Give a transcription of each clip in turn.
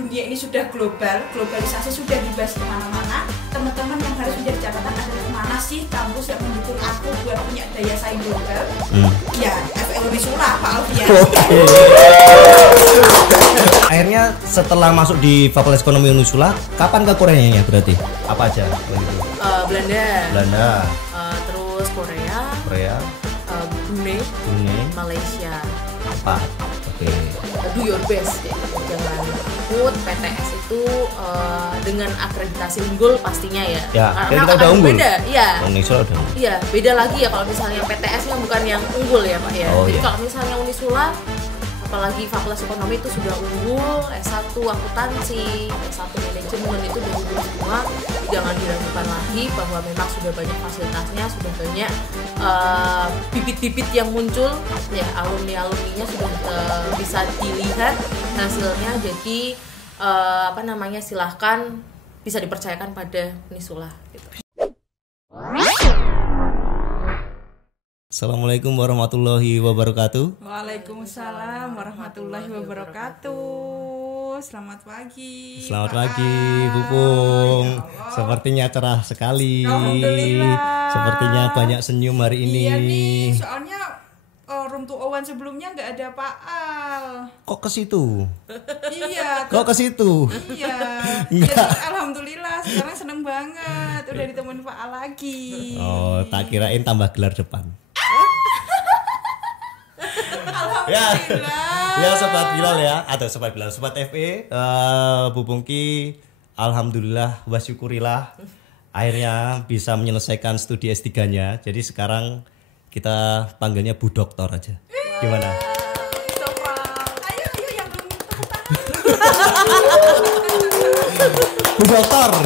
dunia ini sudah globalisasi sudah dibahas kemana-mana. Teman-teman yang harus menjadi catatan adalah mana sih kampus yang mendukung aku buat punya daya saing global? Ya, FL Unisula, Pak Alfian. Akhirnya setelah masuk di Fakultas Ekonomi Unisula, kapan ke Koreanya berarti? Apa aja? Belanda. Terus Korea, Brunei, Malaysia. Apa? Oke. Do your best ya. Jangan takut. PTS itu dengan akreditasi unggul pastinya ya. Ya, karena kita udah unggul. Beda, iya. Unisula udah. Iya, beda lagi ya kalau misalnya PTS yang bukan yang unggul ya Pak ya. Jadi kalau misalnya Unisula, apalagi Fakultas Ekonomi itu sudah unggul, S1 akuntansi, S1 manajemen itu udah unggul semua. Jangan diragukan lagi bahwa memang sudah banyak fasilitasnya, sudah banyak bibit-bibit yang muncul ya, alumni-alumninya sudah bisa dilihat hasilnya. Jadi silahkan bisa dipercayakan pada Unisula gitu. Assalamualaikum warahmatullahi wabarakatuh. Waalaikumsalam warahmatullahi wabarakatuh. Selamat pagi. Selamat pagi, Bu Pung. Sepertinya cerah sekali. Alhamdulillah. Sepertinya banyak senyum hari ini. Iya nih, soalnya room to Owan sebelumnya nggak ada Pak Al. Kok ke situ? Iya. Kok ke situ? Iya. Jadi alhamdulillah sekarang seneng banget udah ditemuin Pak Al lagi. Oh, tak kirain tambah gelar depan. Ya Sobat Bilal ya, atau Sobat Bilal, Sobat FE, Bu Pungki, alhamdulillah wa syukurillah akhirnya bisa menyelesaikan studi S3-nya. Jadi sekarang kita panggilnya Bu Doktor aja. Gimana? Ayo yang belum tepuk tangan.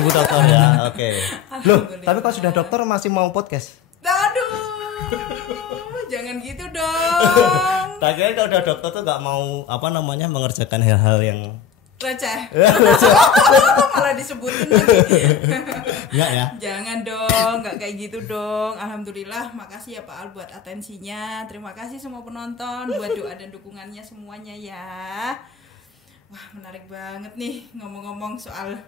Bu Doktor ya. Oke. Loh, tapi kalau sudah dokter masih mau podcast? Aduh. Jangan gitu dong. Tak kira kalau udah dokter tuh nggak mau mengerjakan hal-hal yang receh. Malah disebutin lagi. Enggak ya? Jangan dong, nggak kayak gitu dong. Alhamdulillah, makasih ya Pak Al buat atensinya. Terima kasih semua penonton buat doa dan dukungannya semuanya ya. Wah, menarik banget nih ngomong-ngomong soal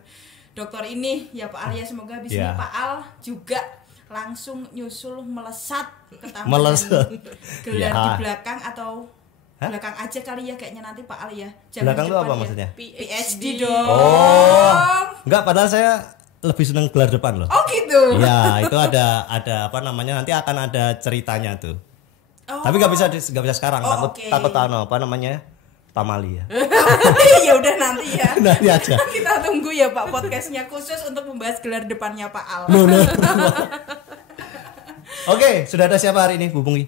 dokter ini ya Pak Al ya. Semoga bisnis Pak Al juga langsung nyusul melesat ke tambahan gelar di belakang atau belakang aja kali ya kayaknya nanti Pak Al ya. Jangan belakang itu apa maksudnya? PhD dong. Oh, enggak, padahal saya lebih seneng gelar depan loh. Oh gitu. Ya, itu ada nanti akan ada ceritanya tuh. Tapi nggak bisa sekarang, takut pamali ya. Ya udah nanti ya. Nanti aja. Kita tunggu ya Pak podcastnya khusus untuk membahas gelar depannya Pak Al. Oke, sudah ada siapa hari ini Bu Pungki?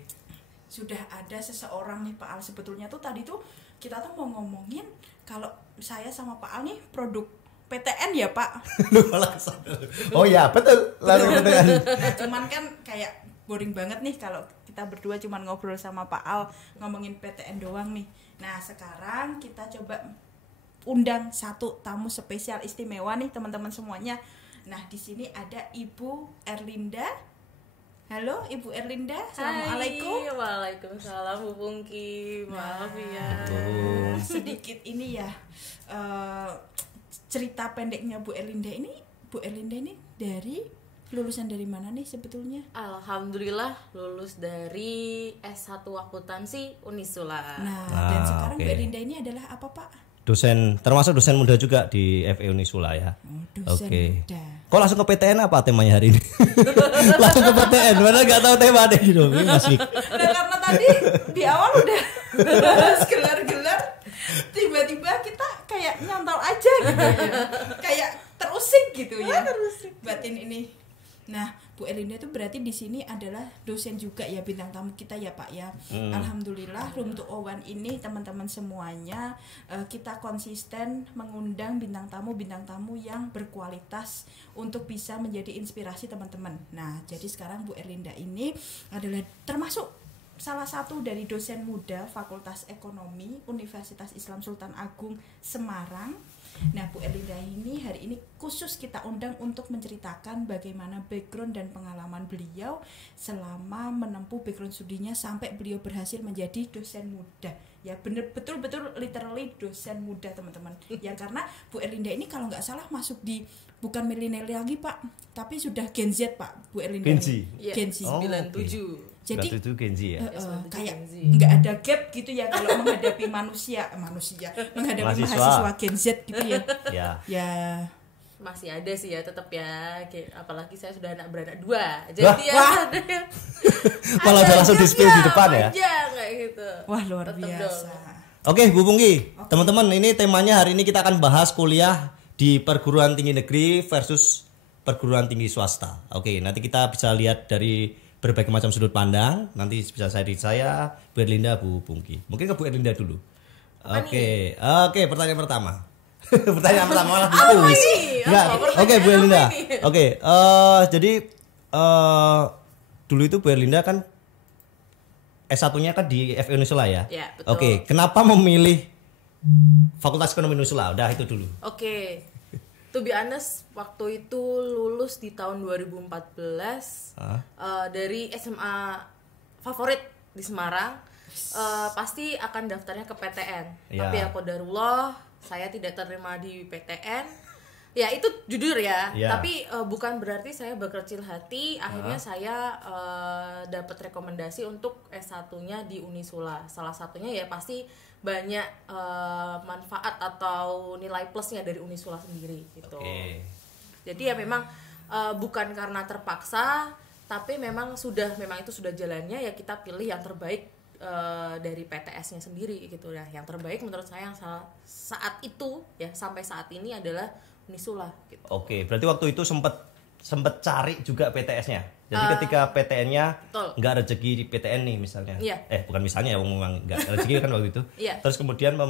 Sudah ada seseorang nih Pak Al. Sebetulnya tuh tadi tuh kita tuh mau ngomongin kalau saya sama Pak Al nih produk PTN ya Pak. Oh ya betul. Lalu PTN. Cuman kan kayak boring banget nih kalau kita berdua cuman ngobrol sama Pak Al ngomongin PTN doang nih. Nah sekarang kita coba undang satu tamu spesial istimewa nih teman-teman semuanya. Nah di sini ada Ibu Erlinda. Halo Ibu Erlinda, assalamualaikum. Hai, waalaikumsalam Bu Pungki. Maaf ya. Sedikit ini ya cerita pendeknya Bu Erlinda ini. Bu Erlinda ini lulusan dari mana nih sebetulnya? Alhamdulillah lulus dari S1 akuntansi Unisula. Nah, dan sekarang Bu Erlinda ini adalah apa Pak? Termasuk dosen muda juga di FE Unisula ya. Dosen muda. Kok langsung ke PTN apa temanya hari ini? Langsung ke PTN, mana nggak tahu tema deh gitu. Ini masih. Nah karena tadi di awal udah gelar-gelar, tiba-tiba kita kayak nyantol aja gitu ya. Kayak terusik gitu ya. Batin ini. Nah, Bu Erlinda itu berarti di sini adalah dosen juga ya, bintang tamu kita ya Pak ya. Alhamdulillah Room to Owan ini teman-teman semuanya kita konsisten mengundang bintang tamu yang berkualitas untuk bisa menjadi inspirasi teman-teman. Nah, jadi sekarang Bu Erlinda ini adalah termasuk salah satu dari dosen muda Fakultas Ekonomi Universitas Islam Sultan Agung Semarang. Nah, Bu Erlinda ini hari ini khusus kita undang untuk menceritakan bagaimana background dan pengalaman beliau selama menempuh background studinya sampai beliau berhasil menjadi dosen muda. Ya betul-betul literally dosen muda, teman-teman. Ya karena Bu Erlinda ini kalau nggak salah masuk di bukan milenial lagi Pak, tapi sudah Gen Z Pak, Bu Erlinda. Gen Z. Gen Z. 97. Jadi itu Gen Z ya. Kayak nggak ada gap gitu ya kalau menghadapi menghadapi mahasiswa Gen Z gitu ya. Ya. Masih ada sih ya, tetap ya. Apalagi saya sudah beranak 2. Jadi ya ada yang malah udah langsung di-spill di depan ya. Kayak gitu. Wah, luar biasa. Oke, Bu Pungki. Teman-teman, ini temanya hari ini kita akan bahas kuliah di perguruan tinggi negeri versus perguruan tinggi swasta. Oke, nanti kita bisa lihat dari berbagai macam sudut pandang. Nanti bisa saya, Bu Erlinda, Bu Pungki. Mungkin ke Bu Erlinda dulu. Oke, pertanyaan pertama. Pertanyaan pertama malah ditulis. Oke, Bu Erlinda. Oke, jadi dulu itu Bu Erlinda kan S1-nya kan di FE Unisula ya? Ya, betul. Oke, kenapa memilih Fakultas Ekonomi Unisula? Udah itu dulu. Oke. To be honest, waktu itu lulus di tahun 2014 dari SMA favorit di Semarang. Pasti akan daftarnya ke PTN. Tapi ya qadarullah, saya tidak terima di PTN. Ya itu jujur ya. Tapi bukan berarti saya berkecil hati. Akhirnya saya dapat rekomendasi untuk S1-nya di Unisula. Salah satunya ya pasti banyak manfaat atau nilai plusnya dari Unisula sendiri gitu. Jadi ya memang bukan karena terpaksa, tapi memang itu sudah jalannya, ya kita pilih yang terbaik dari PTS-nya sendiri gitu ya. Yang terbaik menurut saya yang saat itu ya sampai saat ini adalah Unisula gitu. Oke, berarti waktu itu sempat cari juga PTS-nya. Jadi ketika PTN-nya nggak rezeki di PTN nih misalnya. Bukan misalnya ya, memang nggak rezeki kan waktu itu. Terus kemudian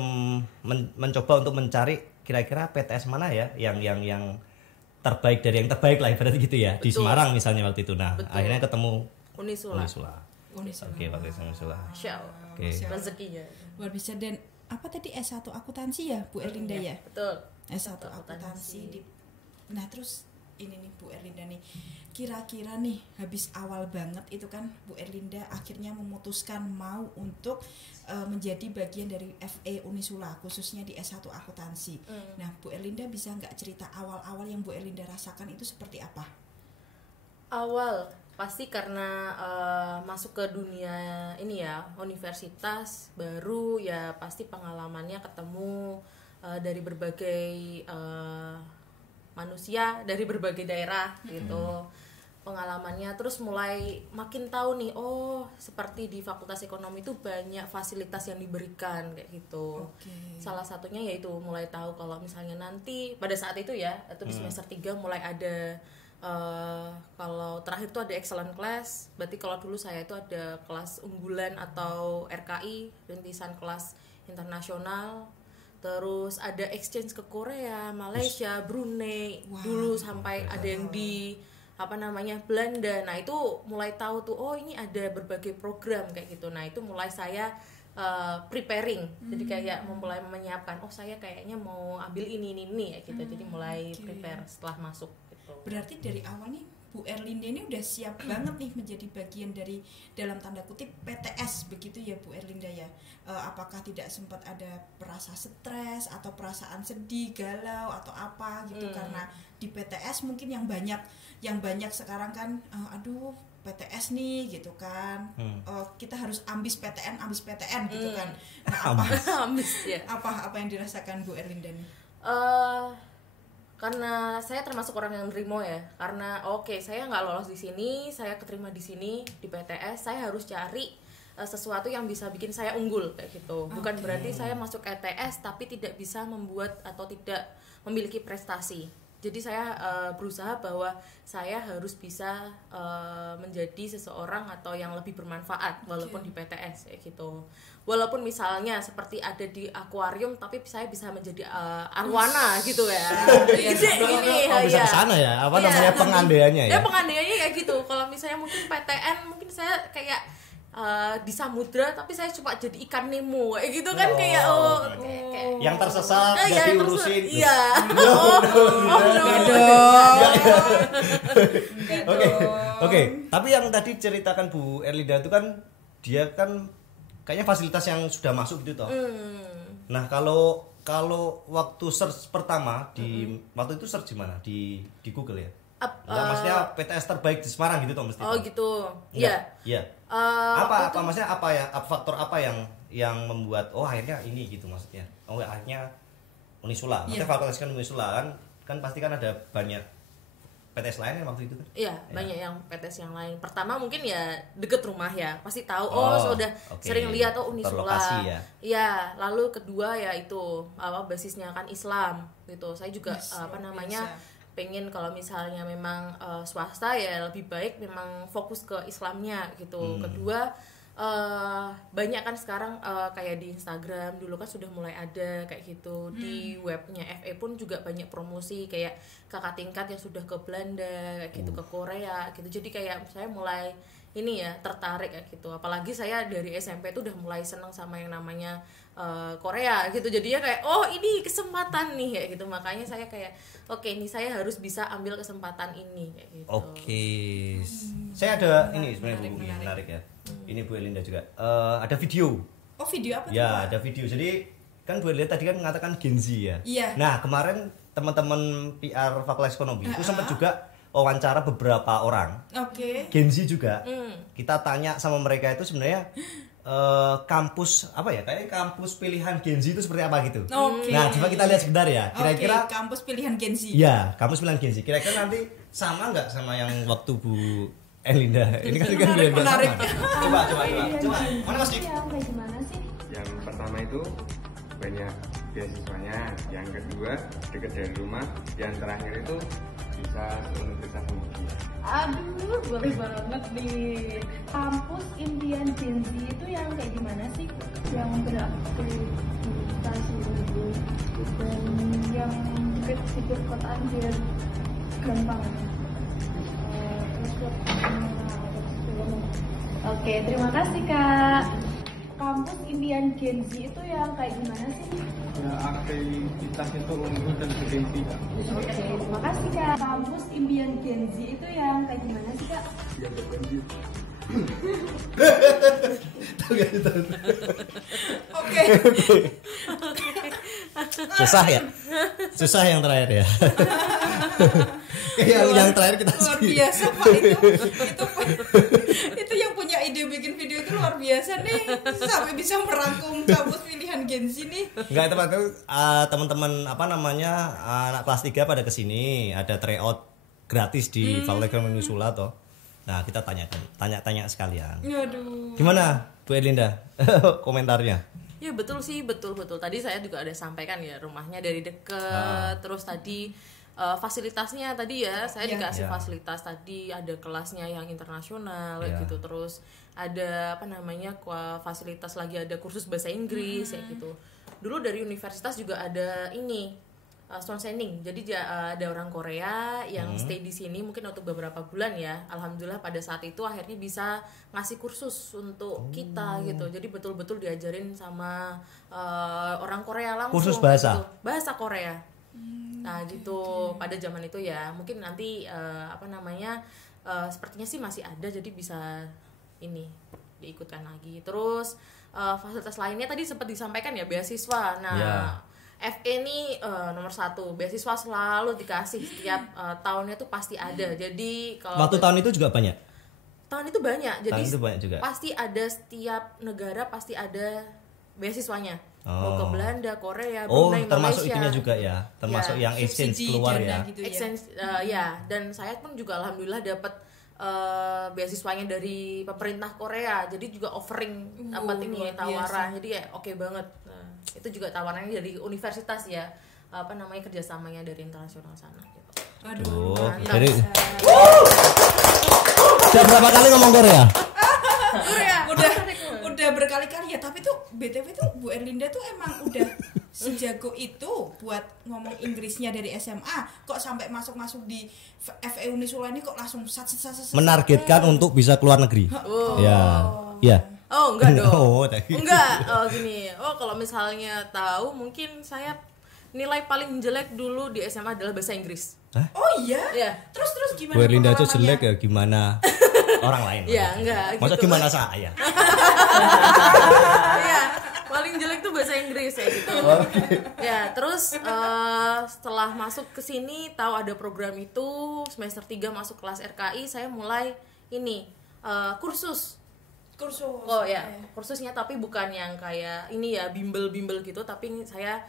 mencoba untuk mencari kira-kira PTS mana ya yang terbaik dari yang terbaik lah ibaratnya gitu ya. Di Semarang misalnya waktu itu. Nah, akhirnya ketemu Unisula. Oke, waktu itu Unisula. Oke. Rezekinya. Luar biasa. Dan apa tadi S1 akuntansi ya, Bu Erlinda ya? Betul. S1 akuntansi di. Nah, terus ini nih Bu Erlinda nih, kira-kira nih habis awal banget itu kan Bu Erlinda akhirnya memutuskan mau untuk menjadi bagian dari FE Unisula khususnya di S1 akuntansi. Nah, Bu Erlinda bisa nggak cerita awal-awal yang Bu Erlinda rasakan itu seperti apa? Awal pasti karena masuk ke dunia ini ya, universitas baru ya, pasti pengalamannya ketemu dari berbagai manusia dari berbagai daerah gitu. Pengalamannya terus mulai makin tahu nih, oh seperti di Fakultas Ekonomi itu banyak fasilitas yang diberikan kayak gitu. Salah satunya yaitu mulai tahu kalau misalnya nanti pada saat itu ya, atau di semester 3 mulai ada kalau terakhir itu ada excellent class. Berarti kalau dulu saya itu ada kelas unggulan atau RKI, rintisan kelas internasional. Terus ada exchange ke Korea, Malaysia, Brunei, dulu sampai ada yang di Belanda. Nah, itu mulai tahu tuh, oh ini ada berbagai program kayak gitu. Nah, itu mulai saya preparing. Jadi kayak mulai menyiapkan, oh saya kayaknya mau ambil ini kayak gitu. Jadi mulai prepare setelah masuk gitu. Berarti dari awal nih Bu Erlinda ini udah siap banget nih menjadi bagian dari dalam tanda kutip PTS begitu ya Bu Erlinda ya. Apakah tidak sempat ada perasa stres atau perasaan sedih, galau atau apa gitu karena di PTS mungkin yang banyak sekarang kan aduh PTS nih gitu kan. Kita harus ambis PTN gitu kan. Nah, apa yang dirasakan Bu Erlinda nih? Karena saya termasuk orang yang nerimo ya, karena saya nggak lolos di sini, saya keterima di sini di PTS, saya harus cari sesuatu yang bisa bikin saya unggul kayak gitu. Bukan berarti saya masuk ETS tapi tidak bisa membuat atau tidak memiliki prestasi. Jadi saya berusaha bahwa saya harus bisa menjadi seseorang atau yang lebih bermanfaat walaupun di PTS kayak gitu. Walaupun misalnya seperti ada di akuarium tapi saya bisa menjadi arwana gitu ya. Bisa kesana ya, namanya pengandaiannya ya. Ya pengandaiannya kayak gitu. Kalau misalnya mungkin PTN mungkin saya kayak di samudra tapi saya cuma jadi ikan Nemo kayak gitu kan kayak kayak yang tersesat nggak diurusin. Iya. Oke. Tapi yang tadi ceritakan Bu Erlinda itu kan dia kan kayaknya fasilitas yang sudah masuk gitu toh. Nah, kalau waktu search pertama waktu itu search di mana? Di Google ya? Maksudnya PTS terbaik di Semarang gitu toh mesti. Oh gitu. Iya. Iya. Apa maksudnya apa ya? Faktor apa yang membuat akhirnya ini gitu maksudnya. Akhirnya Unisula. Maksudnya fakultas kan Unisula kan pasti kan ada banyak PTS lain yang waktu itu kan? Iya, banyak yang PTS yang lain. Pertama mungkin ya deket rumah ya, pasti tahu. Sudah sering lihat Unisula. Terlokasi ya. Iya, lalu kedua ya itu basisnya kan Islam gitu. Saya juga pengen kalau misalnya memang swasta ya lebih baik memang fokus ke Islamnya gitu. Kedua banyak kan sekarang kayak di Instagram dulu kan sudah mulai ada kayak gitu. Di webnya FE pun juga banyak promosi kayak kakak tingkat yang sudah ke Belanda kayak gitu, ke Korea gitu. Jadi kayak saya mulai ini ya tertarik kayak gitu. Apalagi saya dari SMP tuh udah mulai seneng sama yang namanya Korea gitu. Jadinya kayak ini kesempatan nih kayak gitu. Makanya saya kayak ini saya harus bisa ambil kesempatan ini kayak gitu. Saya ada ini sebenarnya menarik ya. Ini Bu Erlinda juga ada video. Video apa? Ya, ada video. Jadi kan Bu Erlinda tadi kan mengatakan Gen Z ya. Iya. Nah, kemarin teman-teman PR Fakultas Ekonomi itu sempat juga wawancara beberapa orang. Gen Z juga. Kita tanya sama mereka itu sebenarnya kampus apa ya? Kayak kampus pilihan Gen Z itu seperti apa gitu. Nah, coba kita lihat sebentar ya. Kira-kira kampus pilihan Gen Z. Iya, kampus pilihan Gen Z. Kira-kira nanti sama nggak sama yang waktu Bu Erlinda? Ini kan menarik. Coba. Mana Mas Dik? Kayak gimana sih? Yang pertama itu banyak beasiswanya, yang kedua dekat dari rumah, yang terakhir itu bisa universitas media. Aduh, boleh banget nih. Kampus impian Gen Z itu yang kayak gimana sih? Yang beraktivitas dulu dan yang dekat di perkotaan biar gampang. Oke, terima kasih Kak. Kampus impian Gen Z itu yang kayak gimana sih? Ya, aktivitas itu unggul dan bergengsi, Kak. Oke, terima kasih Kak. Kampus impian Gen Z itu yang kayak gimana sih Kak? Yang bergengsi. Oke. Susah yang terakhir ya. yang terakhir kita luar biasa Pak itu yang punya ide bikin video itu luar biasa nih sampai bisa merangkum kampus pilihan Gen Z nih. Enggak, teman-teman anak kelas 3 pada kesini ada tryout gratis di Fakultas Ekonomi Unisula toh. Nah, kita tanya sekalian. Aduh. Gimana Bu Erlinda komentarnya? Ya betul sih, betul. Tadi saya juga ada sampaikan ya rumahnya dari deket, terus tadi fasilitasnya tadi ya saya dikasih fasilitas tadi ada kelasnya yang internasional gitu, terus ada fasilitas lagi ada kursus bahasa Inggris ya gitu. Dulu dari universitas juga ada ini sponsoring, jadi ada orang Korea yang stay di sini mungkin untuk beberapa bulan ya. Alhamdulillah pada saat itu akhirnya bisa ngasih kursus untuk kita gitu. Jadi betul-betul diajarin sama orang Korea langsung. Kursus bahasa? Gitu. Bahasa Korea. Nah gitu pada zaman itu ya. Mungkin nanti sepertinya sih masih ada, jadi bisa ini diikutkan lagi. Terus fasilitas lainnya tadi sempat disampaikan ya beasiswa. Nah FE ini nomor 1, beasiswa selalu dikasih setiap tahunnya tuh pasti ada. Jadi kalau waktu tahun itu juga banyak. Tahun itu banyak. Jadi itu banyak juga. Pasti ada setiap negara pasti ada beasiswanya. Mau ke Belanda, Korea, Brunei, termasuk Malaysia. itunya juga ya. Termasuk yang exchange keluar ya. Gitu exchange dan saya pun juga alhamdulillah dapat beasiswanya dari pemerintah Korea. Jadi juga offering dapat ini tawaran. Jadi ya oke banget. Nah, itu juga tawarannya dari universitas ya. Kerjasamanya dari internasional sana gitu. Aduh. Jadi sudah berapa kali ngomong Korea? Udah berkali-kali ya, tapi tuh BTW tuh Bu Erlinda tuh emang udah sejago itu buat ngomong Inggrisnya dari SMA. Kok sampai masuk di FE Unisula ini kok langsung menargetkan untuk bisa keluar negeri. Ya. Ya. Oh enggak dong. Oh, tadi. Enggak. Oh gini. Oh kalau misalnya tahu mungkin saya nilai paling jelek dulu di SMA adalah bahasa Inggris. Oh iya? Iya. Terus gimana? Bu Erlinda aja pengalamannya? jelek ya gimana orang lain? Iya, enggak Masa gitu. gimana saya? Iya, paling jelek tuh bahasa Inggris ya gitu. Ya, terus setelah masuk ke sini tahu ada program itu, semester 3 masuk kelas RKI, saya mulai ini kursus. Oh ya, kursusnya tapi bukan yang kayak ini ya bimbel-bimbel gitu, tapi saya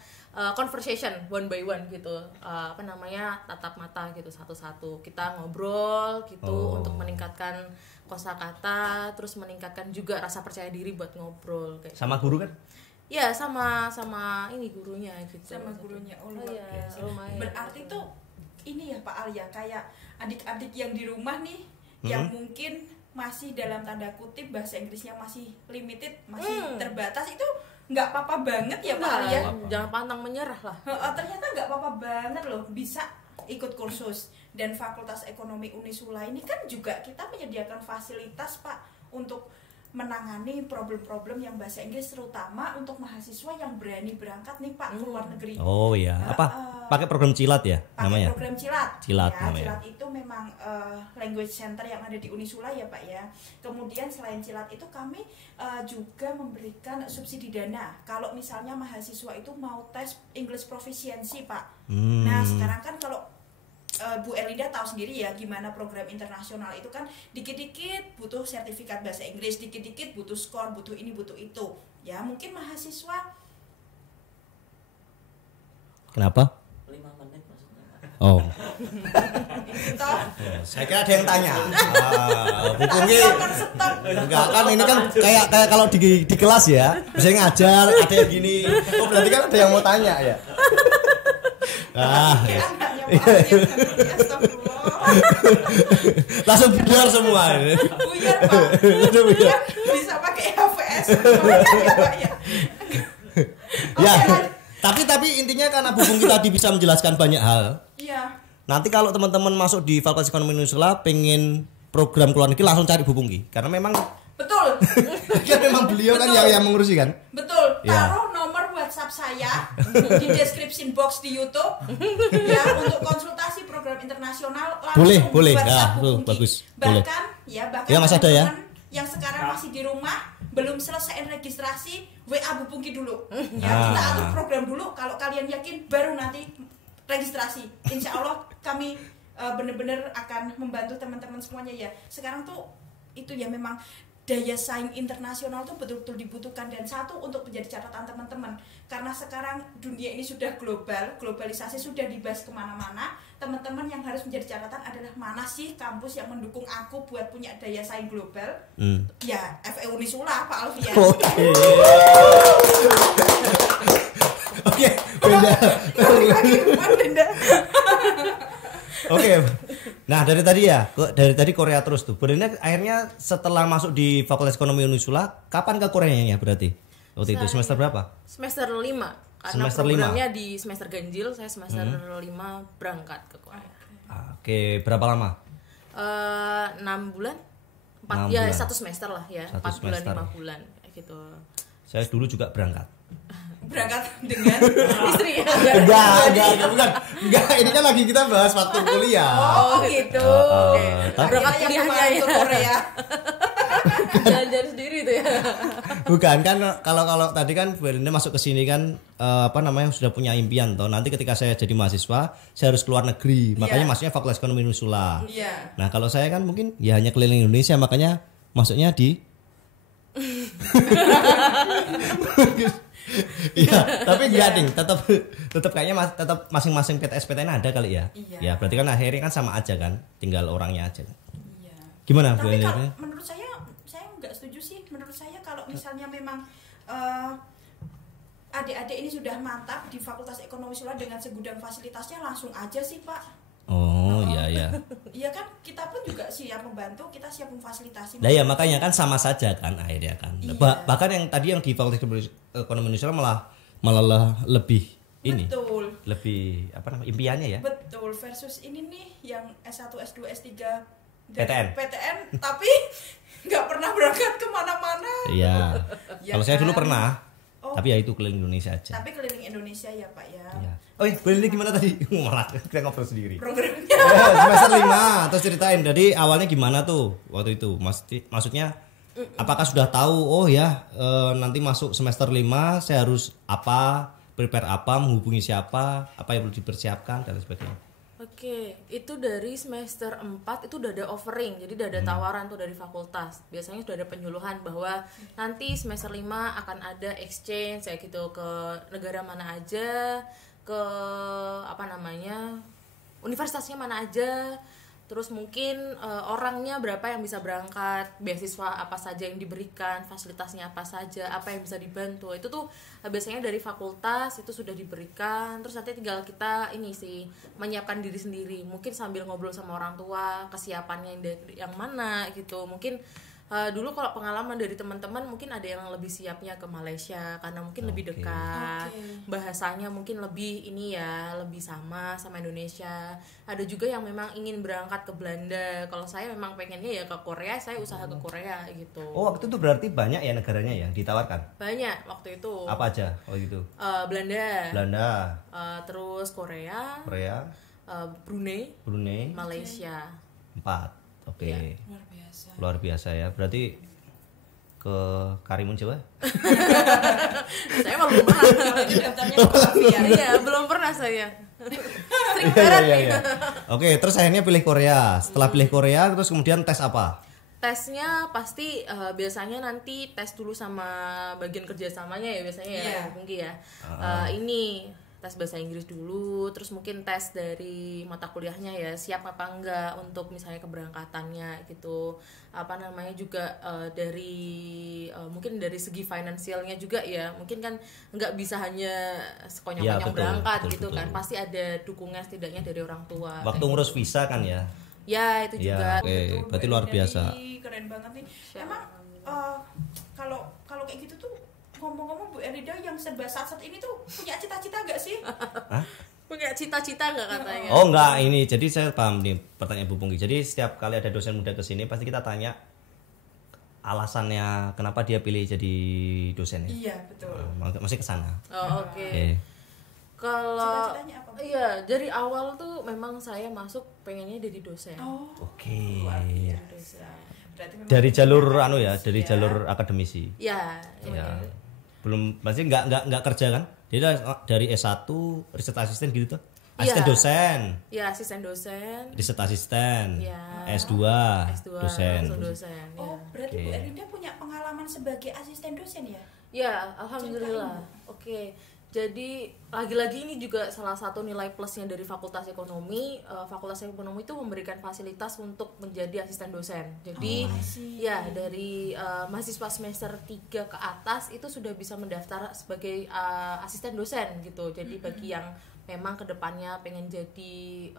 conversation one by one gitu, tatap mata gitu satu-satu, kita ngobrol gitu untuk meningkatkan kosakata, terus meningkatkan juga rasa percaya diri buat ngobrol kayak Sama guru kan? ya sama ini gurunya gitu. Sama gurunya. Oh, luar iya, biasa. lumayan. Berarti tuh ini ya Pak Alia, kayak adik-adik yang di rumah nih yang mungkin masih dalam tanda kutip bahasa Inggrisnya masih limited, masih terbatas, itu nggak apa-apa banget ya Pak Alia. Jangan pantang menyerah lah. Ternyata nggak apa-apa banget loh bisa ikut kursus. Dan Fakultas Ekonomi Unisula ini kan juga kita menyediakan fasilitas Pak untuk menangani problem-problem yang bahasa Inggris, terutama untuk mahasiswa yang berani berangkat nih Pak ke luar negeri. Oh iya, pakai program Cilat ya Pakai namanya? program Cilat. Cilat Ya, namanya. Cilat itu memang language center yang ada di Unisula ya Pak ya. Kemudian selain Cilat itu kami juga memberikan subsidi dana kalau misalnya mahasiswa itu mau tes English proficiency Pak. Nah sekarang kan kalau Bu Erlinda tahu sendiri ya gimana program internasional itu kan dikit-dikit butuh sertifikat bahasa Inggris, dikit-dikit butuh skor, butuh ini, butuh itu. Ya mungkin mahasiswa. Kenapa? 5 menit maksudnya. Oh. Toh, Saya kira ada yang tanya. Bu Pungki. kan stop. Enggak kan ini kan kayak kayak kalau di kelas ya, misalnya ngajar ada yang gini. Oh berarti kan ada yang mau tanya ya. Kayak anaknya Pak Alia. Astagfirullah. Langsung buyar semua. Buyar Pak. Buyar bisa pakai HVS ya Pak ya. Ya. Oke, Tapi intinya karena Bu Pungki tadi bisa menjelaskan banyak hal. Iya. Nanti kalau teman-teman masuk di Fakultas Ekonomi Unisula pengen program keluar negeri langsung cari Bu Pungki karena memang Betul. kan memang beliau kan Betul. yang mengurusi kan. Betul. Ya. Taruh nomor WhatsApp saya di description box di YouTube ya untuk konsultasi program internasional langsung Boleh. WhatsApp Ya, Bu tuh, Pungki. bagus. Boleh. Bahkan Ya, masih ada ya? teman-teman yang sekarang masih di rumah belum selesai registrasi, WA Bu Pungki dulu. Ya, kita atur program dulu. Kalau kalian yakin baru nanti registrasi. Insya Allah kami benar-benar akan membantu teman-teman semuanya ya. Sekarang tuh itu ya memang daya saing internasional tuh betul-betul dibutuhkan, dan satu untuk menjadi catatan teman-teman karena sekarang dunia ini sudah globalisasi sudah dibahas kemana-mana. Teman-teman yang harus menjadi catatan adalah mana sih kampus yang mendukung aku buat punya daya saing global. Ya FE Unisula Pak Alfian. Oke, beda. Benda. Oke. Nah, dari tadi Korea terus tuh. Berarti akhirnya setelah masuk di Fakultas Ekonomi Unisula, kapan ke Koreanya ya berarti? Waktu itu semester berapa? Semester 5. Karena Semester programnya di semester ganjil, saya semester 5 berangkat ke Korea. Oke, berapa lama? 6 bulan? 6 ya bulan. 1 semester lah ya. 1 4 bulan, semester. 5 bulan kayak gitu. Saya dulu juga berangkat. Berangkat dengan Istri ya. Enggak, ini kan lagi kita bahas waktu kuliah. oh gitu. Tapi Berangkat Yang kuliahnya kemarin ya. ke Korea. Jalan-jalan sendiri tuh ya. bukan kan kalau tadi kan Bu Erlinda masuk ke sini kan sudah punya impian toh. Nanti ketika saya jadi mahasiswa, saya harus keluar negeri. Makanya masuknya Fakultas Ekonomi Unisula. Iya. Nah, kalau saya kan mungkin ya hanya keliling Indonesia, makanya masuknya di Iya, tapi enggak ding, tetap kayaknya tetap masing-masing PTN ada kali ya. Iya. Ya, berarti kan akhirnya kan sama aja kan, tinggal orangnya aja. Iya. Gimana Bu Tapi Erlinda? kalau menurut saya nggak setuju sih. Menurut saya kalau misalnya memang adik-adik ini sudah mantap di Fakultas Ekonomi Unisula dengan segudang fasilitasnya, langsung aja sih Pak. Oh, iya. Iya kan, kita pun juga siap membantu, kita siap memfasilitasi. Nah ya makanya kan sama saja kan akhirnya kan. Iya. Bahkan yang tadi yang di Fakultas Ekonomi Indonesia malah lebih ini. Betul. Lebih impiannya ya. Betul, versus ini nih yang S1, S2, S3 PTN tapi nggak pernah berangkat kemana-mana. Iya. Ya Kalau saya dulu kan? pernah. Oh. Tapi ya itu keliling Indonesia aja. Tapi keliling Indonesia ya Pak ya. Iya. Oh iya, keliling gimana tadi? Malah kita ngobrol sendiri. Programnya. Semester 5, terus ceritain. Jadi awalnya gimana tuh waktu itu? Maksudnya apakah sudah tahu nanti masuk semester 5 saya harus apa, prepare apa, menghubungi siapa, apa yang perlu dipersiapkan dan sebagainya. Oke, itu dari semester 4 itu udah ada offering, jadi udah ada tawaran tuh dari fakultas. Biasanya sudah ada penyuluhan bahwa nanti semester 5 akan ada exchange kayak gitu ke negara mana aja, ke universitasnya mana aja. Terus mungkin orangnya berapa yang bisa berangkat, beasiswa apa saja yang diberikan, fasilitasnya apa saja, apa yang bisa dibantu. Itu tuh biasanya dari fakultas itu sudah diberikan. Terus nanti tinggal kita menyiapkan diri sendiri. Mungkin sambil ngobrol sama orang tua, kesiapannya yang mana gitu. Mungkin dulu kalau pengalaman dari teman-teman mungkin ada yang lebih siapnya ke Malaysia karena mungkin lebih dekat, bahasanya mungkin lebih lebih sama Indonesia. Ada juga yang memang ingin berangkat ke Belanda. Kalau saya memang pengennya ya ke Korea, saya usaha ke Korea gitu. Oh, waktu itu berarti banyak ya negaranya yang ditawarkan? Banyak waktu itu. Apa aja waktu itu? Belanda. Terus Korea, Brunei, Malaysia. 4. Oke. Ya. Luar biasa ya. Berarti ke Karimun Jawa? Saya belum pernah. Daftarnya ke Mafia. Iya, belum pernah saya. Strik banget nih. Oke, terus akhirnya pilih Korea. Setelah pilih Korea, terus kemudian tes apa? Tesnya pasti biasanya nanti tes dulu sama bagian kerjasamanya ya biasanya ya, mungkin ya. Ini tes bahasa Inggris dulu, terus mungkin tes dari mata kuliahnya ya siap apa enggak untuk misalnya keberangkatannya gitu. Juga dari mungkin dari segi finansialnya juga ya, mungkin kan nggak bisa hanya sekonyong-konyong berangkat betul. Kan pasti ada dukungan setidaknya dari orang tua. Waktu ngurus visa kan ya? Ya itu juga. Oke, berarti luar biasa. Keren banget nih. Emang kalau kayak gitu tuh, ngomong-ngomong Bu Erlida yang serba satset ini tuh punya cita-cita nggak sih? Hah? Punya cita-cita nggak katanya? Oh enggak, ini jadi saya paham nih pertanyaan Bu Pungki. Jadi setiap kali ada dosen muda kesini pasti kita tanya alasannya kenapa dia pilih jadi dosen ya. Iya betul. Masih ke sana. Oh, oke. Kalau iya dari awal tuh memang saya masuk pengennya jadi dosen. Oh. Oke. Berarti Dari jalur dari jalur akademisi. Ya. Belum pasti nggak kerja kan? Jadi dari S1 riset asisten gitu tuh. Asisten dosen. Ya, asisten dosen. Riset asisten. Ya. S2 dosen. Ya. Oh, berarti Bu Erlinda punya pengalaman sebagai asisten dosen ya? Ya, alhamdulillah. Oke. Jadi lagi-lagi ini juga salah satu nilai plusnya dari Fakultas Ekonomi. Fakultas Ekonomi itu memberikan fasilitas untuk menjadi asisten dosen. Jadi dari mahasiswa semester 3 ke atas itu sudah bisa mendaftar sebagai asisten dosen gitu. Jadi bagi yang memang kedepannya pengen jadi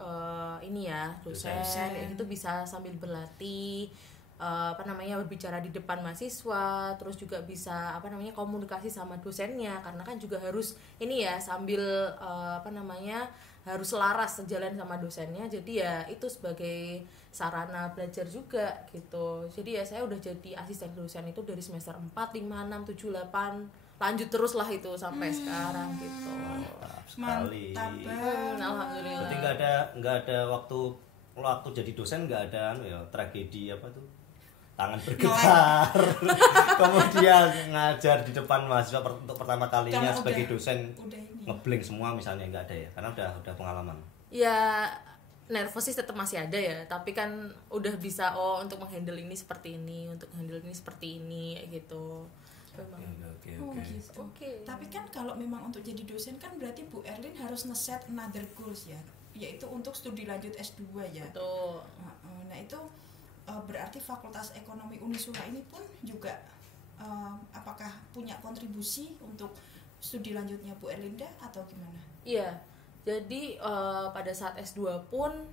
dosen itu bisa sambil berlatih berbicara di depan mahasiswa, terus juga bisa komunikasi sama dosennya karena kan juga harus sambil harus selaras sejalan sama dosennya. Jadi ya itu sebagai sarana belajar juga gitu. Jadi ya saya udah jadi asisten dosen itu dari semester 4, 5, 6, 7, 8 lanjut terus lah itu sampai sekarang gitu. Mantap. Alhamdulillah. Berarti nggak ada waktu jadi dosen nggak ada tragedi apa tuh? Tangan bergetar, kemudian ngajar di depan mahasiswa untuk pertama kalinya karena sebagai dosen ngeblank semua misalnya, nggak ada ya, karena udah pengalaman. Ya nervous sih tetap masih ada ya, tapi kan udah bisa untuk menghandle ini seperti ini, untuk handle ini seperti ini gitu. Oke. Tapi kan kalau memang untuk jadi dosen kan berarti Bu Erlin harus nge-set another goals ya, yaitu untuk studi lanjut S2 ya. Betul. Nah itu berarti Fakultas Ekonomi Unisula ini pun juga apakah punya kontribusi untuk studi lanjutnya Bu Erlinda atau gimana? Iya, jadi pada saat S2 pun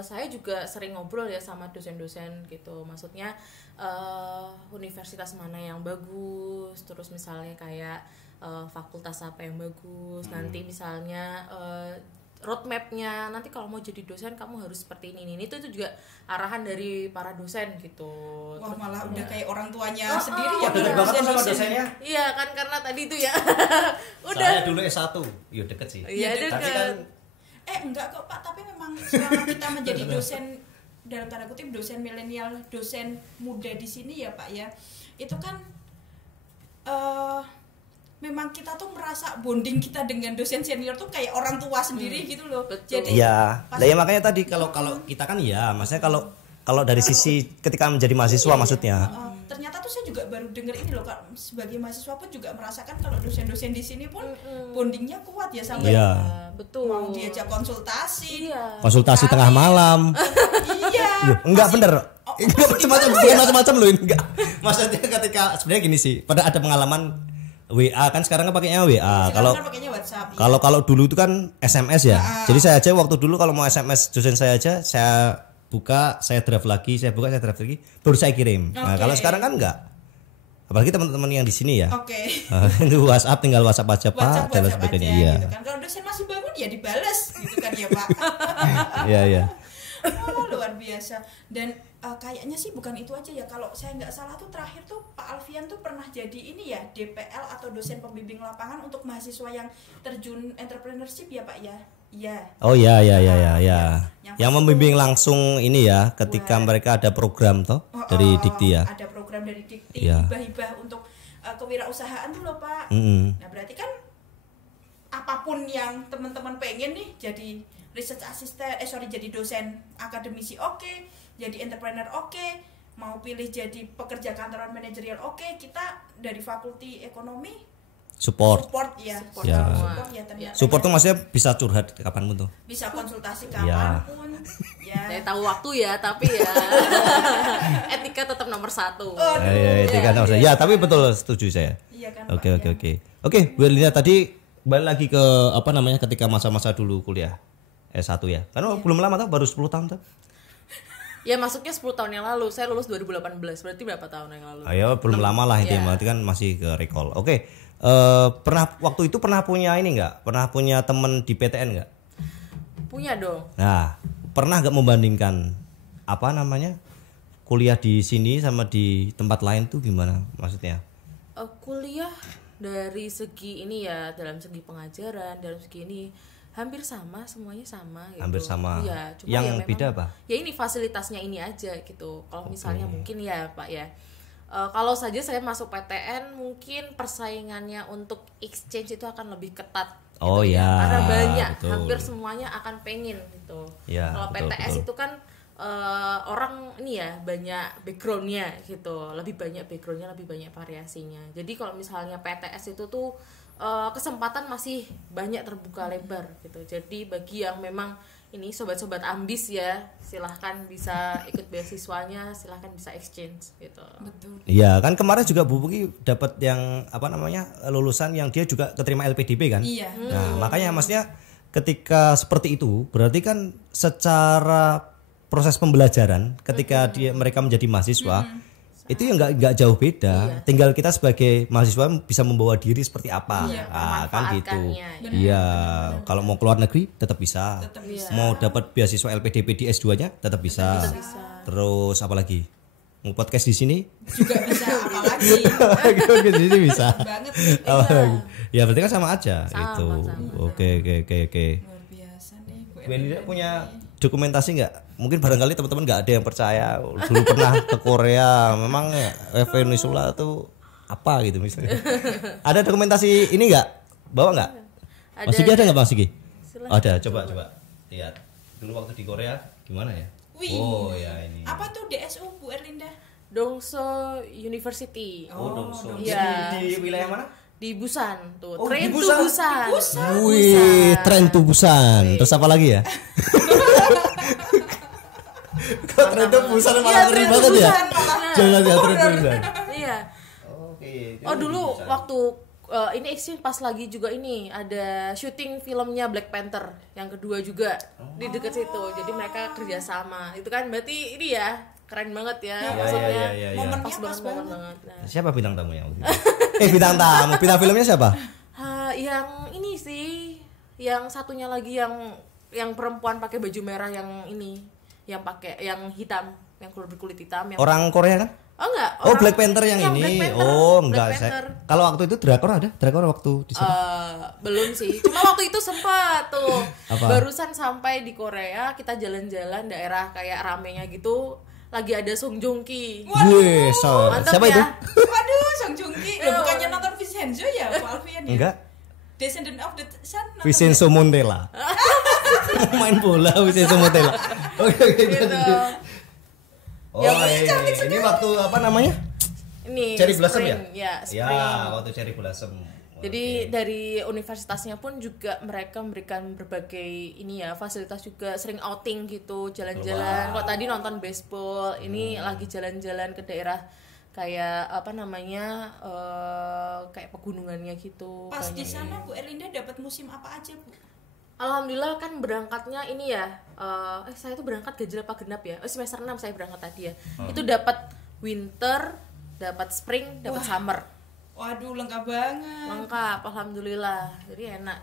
saya juga sering ngobrol ya sama dosen-dosen gitu. Maksudnya universitas mana yang bagus, terus misalnya kayak fakultas apa yang bagus. Nanti misalnya roadmapnya nanti kalau mau jadi dosen kamu harus seperti ini itu juga arahan dari para dosen gitu. Wah, malah udah kayak orang tuanya sendiri ya. Deket banget sama dosennya. Iya kan karena tadi itu ya udah. Saya dulu S1, ya deket sih. Iya Tapi deket. kan Enggak kok Pak, tapi memang selama kita menjadi dosen dalam tanda kutip dosen milenial, dosen muda di sini ya Pak ya, itu kan memang kita tuh merasa bonding kita dengan dosen senior tuh kayak orang tua sendiri gitu loh. Betul. Jadi ya, ya makanya tadi kalau kita kan ya, maksudnya kalau dari sisi ketika menjadi mahasiswa maksudnya. ternyata tuh saya juga baru dengar ini loh Kak, sebagai mahasiswa pun juga merasakan kalau dosen-dosen di sini pun bondingnya kuat ya sampai Iya. Betul. mau diajak konsultasi. Iya. Konsultasi tengah malam. Iya. Enggak Masih- bener. Oh, Macam-macam, bukan macam-macam loh ini enggak. Maksudnya ketika sebenarnya gini sih, pada ada pengalaman WA kan sekarang kan pakainya WA. Sekarang kan pakainya WhatsApp. Kalau dulu itu kan SMS ya. Jadi saya aja waktu dulu kalau mau SMS dosen saya aja saya buka, saya draft lagi, saya buka, saya draft lagi, baru saya kirim. Nah, Oke. kalau sekarang kan enggak. Apalagi teman-teman yang di sini ya. Oke. Itu WhatsApp tinggal WhatsApp aja Pak dan lain WhatsApp sebagainya. aja Iya. gitu kan. Kalau dosen masih bangun ya dibales gitu kan ya Pak. Iya, iya. Oh, luar biasa. Dan kayaknya sih bukan itu aja ya. Kalau saya nggak salah tuh terakhir tuh Pak Alfian tuh pernah jadi ini ya DPL atau dosen pembimbing lapangan untuk mahasiswa yang terjun entrepreneurship ya Pak ya. Iya. Oh ya. Yang pasti membimbing langsung ini ya ketika mereka ada program toh dari Dikti ya. Ada program dari Dikti, Iya. hibah-hibah untuk kewirausahaan tuh loh Pak. Mm-mm. Nah berarti kan apapun yang teman-teman pengen nih jadi research assistant, jadi dosen akademisi oke, jadi entrepreneur oke, mau pilih jadi pekerja kantoran manajerial oke, kita dari fakulti ekonomi Support. ya. Ya. Support ya ternyata. Support tuh maksudnya bisa curhat kapanpun tuh. Bisa konsultasi Iya. kapanpun. Ya. Saya tahu waktu ya, tapi ya etika tetap nomor 1. Itu kan maksudnya. Ya, tapi betul setuju saya. Iya kan. Oke, Pak, oke, ya. oke. Oke, Bu Elina tadi balik lagi ke apa namanya ketika masa-masa dulu kuliah S1 ya. Karena belum lama tuh, baru 10 tahun tuh. Ya masuknya 10 tahun yang lalu. Saya lulus 2018. Berarti berapa tahun yang lalu? Ayo belum lama lah itu Iya. berarti kan masih ke recall. Oke. Waktu itu pernah punya ini enggak? Pernah punya temen di PTN enggak? Punya dong. Nah, pernah nggak membandingkan apa namanya kuliah di sini sama di tempat lain tuh gimana maksudnya? Kuliah dari segi ini ya, dalam segi pengajaran, dalam segi ini hampir sama, semuanya sama gitu. Hampir sama. Iya, cuma Yang ya memang, beda apa? Ya ini fasilitasnya ini aja gitu. Kalau misalnya mungkin ya Pak ya. Kalau saja saya masuk PTN mungkin persaingannya untuk exchange itu akan lebih ketat. Oh gitu ya, karena banyak, betul. hampir semuanya akan pengen gitu. Ya, Kalau betul, PTS betul. itu kan orang ini ya banyak backgroundnya gitu, lebih banyak backgroundnya, lebih banyak variasinya. Jadi kalau misalnya PTS itu tuh kesempatan masih banyak terbuka lebar gitu. Jadi bagi yang memang ini sobat-sobat ambis ya, silahkan bisa ikut beasiswanya, silahkan bisa exchange gitu. Betul. Iya, kan kemarin juga Bu Puki dapat yang apa namanya lulusan yang dia juga keterima LPDP kan? Iya. Nah, makanya maksudnya ketika seperti itu berarti kan secara proses pembelajaran ketika mereka menjadi mahasiswa itu ya nggak jauh beda. Tinggal kita sebagai mahasiswa bisa membawa diri seperti apa. Iya, Kan gitu. memanfaatkannya, Iya, kalau mau keluar negeri tetap bisa. Tetap bisa. Mau dapat beasiswa LPDP di S2-nya tetap bisa. Terus apa lagi? Mau podcast di sini? Juga bisa apalagi. Oke, di sini bisa. Banget. Ya berarti kan sama aja Sama, itu. sama. Oke. Luar biasa nih Bu Bu Elina Elina. punya dokumentasi nggak? Mungkin barangkali teman-teman nggak ada yang percaya dulu pernah ke Korea. Memang FV Unisula tuh apa gitu misalnya. Ada dokumentasi ini nggak? Bawa nggak? Ada, Mas Sigi ada nggak Mas Sigi? Silahkan. Ada, coba lihat. Dulu waktu di Korea gimana ya? Wih. Oh ya ini. Apa tuh DSU Bu Erlinda? Dongso University. Oh, Dongso. Iya. Di wilayah mana? Di Busan tuh. Oh, Train di to Busan. Busan. Wih, tren tuh Busan. Terus apa lagi ya? Kok tren tuh Busan malah ngeri banget ya? Jangan ya tren tuh Busan. Iya. Oke. Oh dulu waktu ini exchange pas lagi juga ini ada syuting filmnya Black Panther yang kedua juga di dekat situ. Jadi mereka kerjasama. Itu kan berarti ini ya keren banget ya. Maksudnya iya. Momennya pas pas banget banget. banget. Nah. Siapa bintang tamunya? Bintang tamu. Bintang filmnya siapa? Yang ini sih, yang satunya lagi yang yang perempuan pakai baju merah yang ini, yang pakai yang hitam, yang berkulit hitam yang Orang Korea kan? Oh enggak. Oh, Black Panther yang ini. Black Panther. Oh, Black enggak. Panther. Kalau waktu itu drakor ada? Drakor waktu di sana? Belum sih. Cuma waktu itu sempat tuh. Apa? Barusan sampai di Korea, kita jalan-jalan daerah kayak ramenya gitu. Lagi ada Song Joong Ki. Wih, Mantap siapa ya? itu? Waduh, Song Joong Ki. Loh, bukannya nonton Vincenzo ya, Pak Alfian ya? Enggak. Descendant of the Sun. nonton Vincenzo Montella. Main bola Vincenzo Montella. Oke. Gitu. Oh, Ya, ini waktu apa namanya? Ini Cherry Blossom spring, ya? spring. Ya, waktu Cherry Blossom. Jadi dari universitasnya pun juga mereka memberikan berbagai ini ya fasilitas juga, sering outing gitu, jalan-jalan. Kalau tadi nonton baseball, ini lagi jalan-jalan ke daerah kayak apa namanya kayak pegunungannya gitu. Pas di banyak. sana Bu Erlinda dapat musim apa aja, Bu? Alhamdulillah kan berangkatnya ini ya, saya tuh berangkat ganjil apa genap ya? Semester 6 saya berangkat tadi ya. Itu dapat winter, dapat spring, dapat summer. Waduh, lengkap banget. Lengkap, alhamdulillah. Jadi enak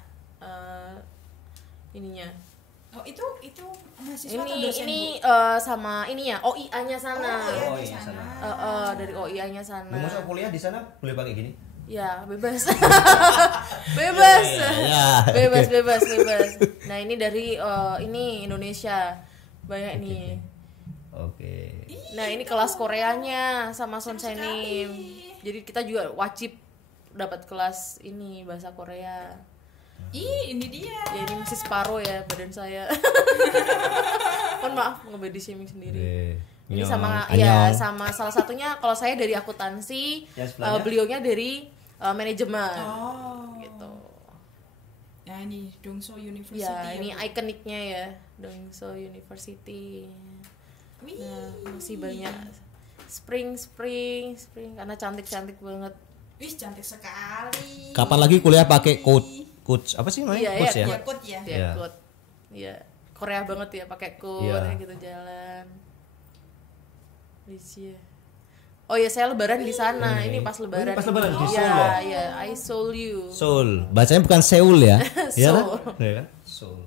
ininya. Oh, itu mahasiswa atau dosen, Ini Bu? sama ini ya, OIA-nya sana. Oh, Oh, di iya, sana. Dari OIA-nya sana. Lu masuk kuliah di sana boleh pakai gini? Ya, bebas. Bebas. Ya. Bebas. Nah, ini dari ini Indonesia. Banyak nih. Oke. Nah, ini kelas Koreanya sama Sonsenim. Jadi kita juga wajib dapat kelas ini bahasa Korea. Ih, ini dia. Ya ini masih separuh ya badan saya. Mohon maaf nge-body shaming sendiri. Ini sama ya sama salah satunya kalau saya dari akuntansi, Ya, sebelahnya? beliaunya dari manajemen. Oh. Gitu. Nah, ini Dongso University. Ya, ini Bu. ikoniknya ya, Dongso University. Wih. Nah, masih banyak spring karena cantik banget. Wih, cantik sekali. Kapan lagi kuliah pakai coach apa sih namanya? Iya, Coach ya? Ya, Kut ya. Ya, Iya. coat. Iya, Korea banget ya pakai coat Iya. kayak gitu jalan. Lucu ya. Oh ya, saya lebaran di sana. Ini pas lebaran. Pas lebaran di Iya, Seoul ya? iya, I sold you. Seoul. Bacanya bukan Seoul ya? Iya kan? Seoul. Iya kan? Seoul.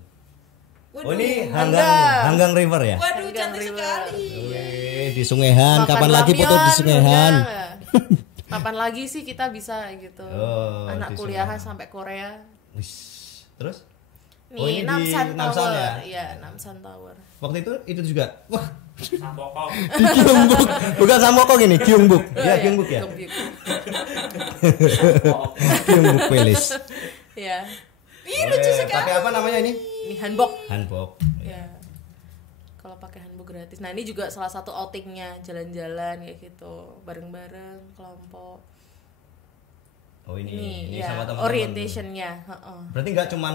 Waduh. Oh, ini Hanggang. Hanggang River ya? Waduh, Hanggang cantik River. sekali. Wih, di Sungehan. Makan Kapan lagi foto di ramyeon, Sungehan? udah ya. Kapan lagi sih kita bisa gitu. Oh, Anak di kuliahan Sungehan. sampai Korea. Wih. Terus? Nih, Oh, ini di Namsan Namsan Tower. ya? Iya, Namsan Tower. Waktu itu juga. Wah, Sambokong. di Gyeongbuk. Bukan Samokong ini, Gyeongbuk. Ya, Gyeongbuk ya. Gyeongbuk. Gyeongbuk Palace. Ya. Ih, lucu sekali. Pakai apa namanya ini? Ini hanbok. Hanbok. Ya. Kalau pakai hanbok gratis. Nah, ini juga salah satu outingnya, jalan-jalan kayak gitu, bareng-bareng kelompok. Oh ini Ini ya, sama teman-teman. orientationnya. Heeh. Berarti nggak cuman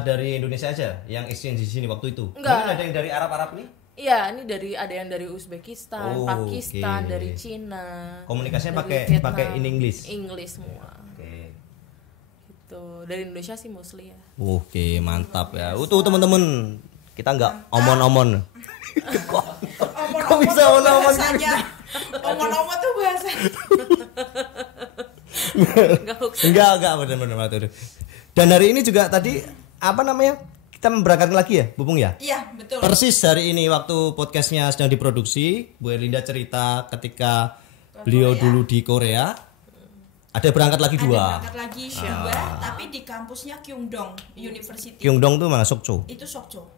dari Indonesia aja yang exchange di sini waktu itu? Nggak. Mungkin ada yang dari Arab nih? Iya, ini ada yang dari Uzbekistan, Oh, Pakistan, oke. dari Cina. Komunikasinya dari pakai Vietnam. pakai in English. English semua. Oke. Gitu. Dari Indonesia sih mostly ya. Oke, mantap ya. Tuh teman-teman, kita nggak omon-omon. Kok bisa omon-omon? Bahasanya. Omon-omon tuh bahasa. Enggak hoax. Enggak benar-benar. Dan hari ini juga tadi apa namanya? Kita berangkat lagi ya, Bupung ya? Iya, betul. Persis hari ini waktu podcastnya sedang diproduksi, Bu Erlinda cerita ketika beliau Korea. dulu di Korea, ada berangkat lagi Ada dua. berangkat lagi dua, tapi di kampusnya Kyungdong University. Kyungdong tuh mana Sokcho. Itu Sokcho.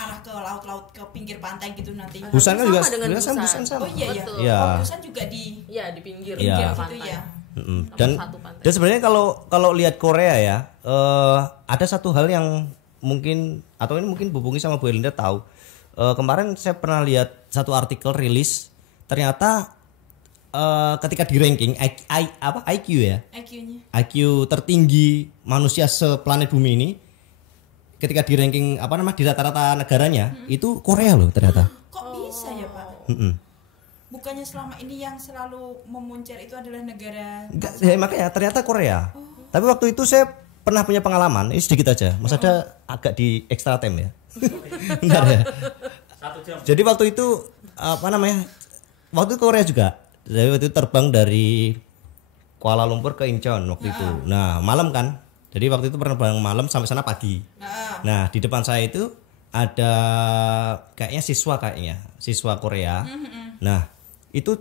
Arah ke laut-laut ke pinggir pantai gitu nanti. Busan kan Sama juga dengan sebenarnya Busan. sama. Oh iya ya. Betul. Iya. Oh, Busan juga di Iya, di pinggir Iya. pinggir gitu pantai. ya. Mm-mm. Nomor Dan satu pantai. dan sebenarnya kalau lihat Korea ya, ada satu hal yang mungkin atau ini mungkin Bubungi sama Bu Erlinda tahu. Kemarin saya pernah lihat satu artikel rilis, ternyata ketika di ranking IQ ya, IQ-nya. IQ tertinggi manusia seplanet bumi ini, ketika di ranking apa namanya di rata-rata negaranya itu Korea loh ternyata. Kok bisa ya, Pak? Mm-mm. Bukannya selama ini yang selalu memuncar itu adalah negara Enggak, ya, makanya ternyata Korea. Tapi waktu itu saya pernah punya pengalaman, ini sedikit aja. Mas ada agak di extra time ya. Bentar ya. 1 jam. Jadi waktu itu apa namanya? Waktu itu Korea juga. Jadi waktu itu terbang dari Kuala Lumpur ke Incheon waktu itu. Nah, malam kan. Jadi waktu itu penerbangan malam sampai sana pagi. Nah, di depan saya itu ada kayaknya siswa Korea. Nah, itu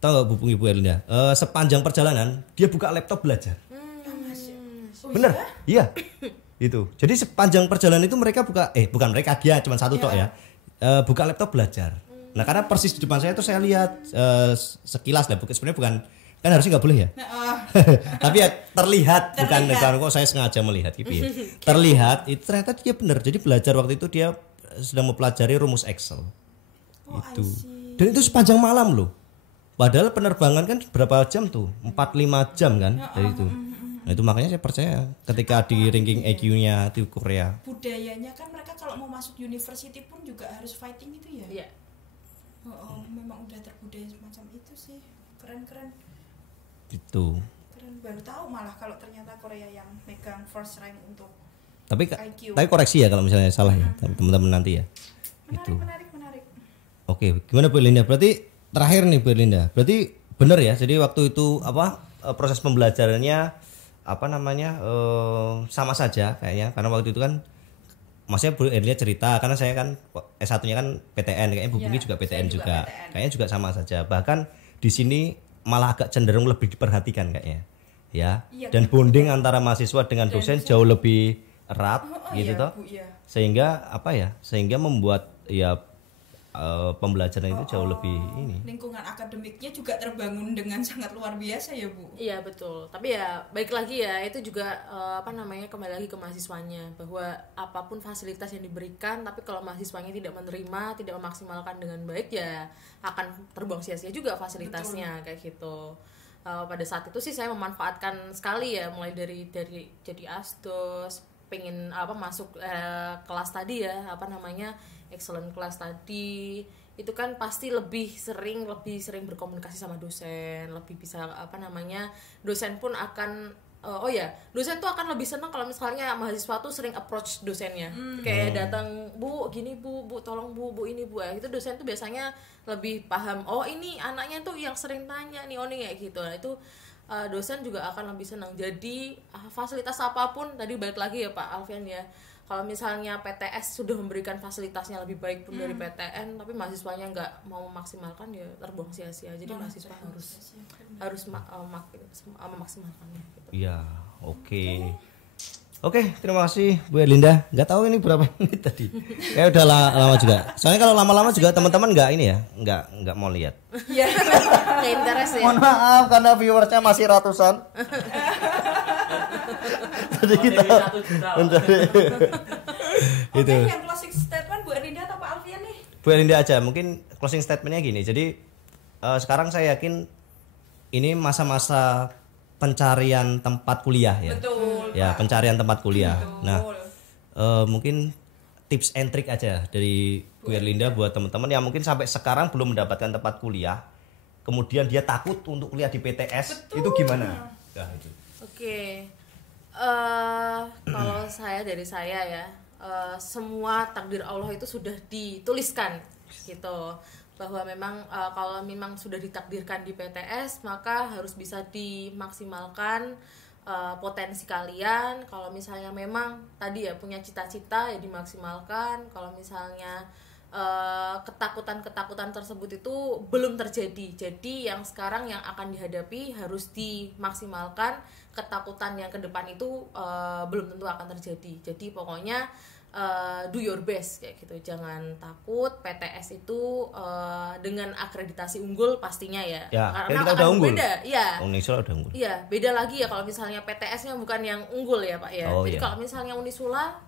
tahu nggak Bu Erlinda? Sepanjang perjalanan dia buka laptop belajar. Bener? Iya. Itu. Jadi sepanjang perjalanan itu mereka bukan mereka, dia cuma satu tok ya. Buka laptop belajar. Nah, karena persis di depan saya itu saya lihat sekilas lah, sebenarnya bukan, kan harusnya nggak boleh ya. Tapi ya terlihat. Bukan kok saya sengaja melihat gitu ya. Terlihat itu ternyata dia benar. Jadi belajar waktu itu dia sedang mempelajari rumus Excel. Itu. Dan itu sepanjang malam loh. Padahal penerbangan kan berapa jam tuh? 4-5 jam kan dari itu. Nah, itu makanya saya percaya ketika di ranking IQ-nya di Korea. Budayanya kan mereka kalau mau masuk university pun juga harus fighting itu ya. Iya. Memang udah terbudaya semacam itu sih. Keren. Itu. Keren, baru tahu malah kalau ternyata Korea yang megang first rank untuk Tapi IQ. koreksi ya kalau misalnya salah ya, teman-teman nanti ya. Menarik. Oke, gimana Bu Erlinda? Berarti terakhir nih Bu Erlinda. Berarti benar ya. Jadi waktu itu proses pembelajarannya sama saja kayaknya, karena waktu itu kan maksudnya Bu Erlinda cerita, karena saya kan S1-nya kan PTN, kayaknya Bu Bungi juga PTN juga. Kayaknya juga sama saja. Bahkan di sini malah agak cenderung lebih diperhatikan kayaknya. Ya. Dan bonding antara mahasiswa dengan dosen jauh lebih erat gitu toh. Sehingga sehingga membuat ya pembelajaran itu jauh lebih ini. Lingkungan akademiknya juga terbangun dengan sangat luar biasa ya Bu. Iya betul. Tapi ya baik lagi ya, itu juga kembali lagi ke mahasiswanya, bahwa apapun fasilitas yang diberikan, tapi kalau mahasiswanya tidak menerima, tidak memaksimalkan dengan baik, ya akan terbuang sia-sia juga fasilitasnya. Betul. Kayak gitu. Pada saat itu sih saya memanfaatkan sekali ya, mulai dari jadi asdos, pengen masuk kelas tadi ya, excellent kelas tadi, itu kan pasti lebih sering berkomunikasi sama dosen, lebih bisa dosen pun akan dosen tuh akan lebih senang kalau misalnya mahasiswa tuh sering approach dosennya, kayak datang, Bu gini Bu tolong Bu ini Bu, itu dosen tuh biasanya lebih paham, oh ini anaknya tuh yang sering tanya nih, kayak gitu. Nah itu dosen juga akan lebih senang. Jadi fasilitas apapun, tadi balik lagi ya Pak Alfian ya, kalau misalnya PTS sudah memberikan fasilitasnya lebih baik pun dari PTN, tapi mahasiswanya nggak mau memaksimalkan, ya terbuang sia-sia. Jadi mahasiswa harus memaksimalkannya gitu. Iya, Oke, terima kasih Bu Erlinda. Nggak tahu ini berapa menit tadi. Kayak udah lama juga. Soalnya kalau lama-lama juga teman-teman nggak ini ya, nggak mau lihat. Iya. Nggak interest ya. Mohon maaf karena viewersnya masih ratusan. Jadi kita mencari itu. Yang closing statement Bu Erlinda atau Pak Alfian nih? Bu Erlinda aja. Mungkin closing statementnya gini. Jadi sekarang saya yakin ini masa-masa pencarian tempat kuliah ya. Betul. Ya, pencarian tempat kuliah. Betul. Nah, mungkin tips and trick aja dari Bu Erlinda buat teman-teman yang mungkin sampai sekarang belum mendapatkan tempat kuliah, kemudian dia takut untuk kuliah di PTS. Betul. Itu gimana? Nah, itu. Oke. Kalau dari saya ya, semua takdir Allah itu sudah dituliskan gitu, bahwa memang kalau memang sudah ditakdirkan di PTS, maka harus bisa dimaksimalkan potensi kalian. Kalau misalnya memang tadi ya punya cita-cita, ya dimaksimalkan. Kalau misalnya ketakutan tersebut itu belum terjadi, jadi yang sekarang yang akan dihadapi harus dimaksimalkan. Ketakutan yang ke depan itu belum tentu akan terjadi. Jadi pokoknya do your best kayak gitu, jangan takut. PTS itu dengan akreditasi unggul pastinya ya, karena kita udah unggul. Beda ya, Unisula udah unggul. Iya, beda lagi ya kalau misalnya PTS-nya bukan yang unggul ya Pak ya. Jadi kalau misalnya Unisula,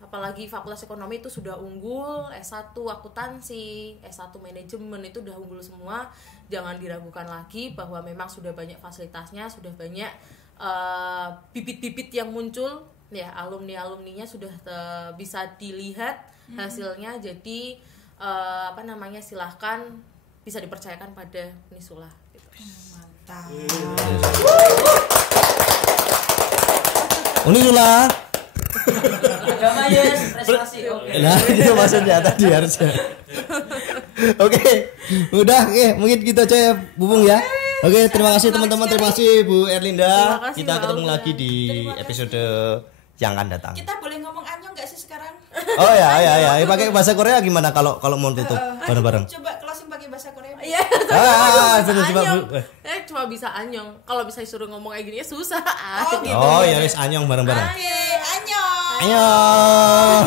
apalagi Fakultas Ekonomi itu sudah unggul, S1 akuntansi, S1 manajemen itu udah unggul semua. Jangan diragukan lagi bahwa memang sudah banyak fasilitasnya, sudah banyak bibit-bibit yang muncul ya, alumninya sudah bisa dilihat hasilnya. Jadi silahkan, bisa dipercayakan pada Unisula gitu. Mantap. Unisula agamanya prestasi. Nah, itu maksudnya tadi harusnya. Oke, mungkin gitu aja ya Bu Bung ya. Oke, terima kasih teman-teman, terima kasih Bu Erlinda. Kita ketemu lagi di episode yang akan datang. Kita boleh ngomong anyong nggak sih sekarang? Oh ya. Pakai bahasa Korea gimana kalau mau tutup bareng-bareng? Coba closing pakai bahasa Korea. Iya. Cuma bisa anyong. Kalau bisa disuruh ngomong kayak gini ya susah. Gitu. Oh ya wis anyong bareng-bareng. Oke, annyeong. Annyeong.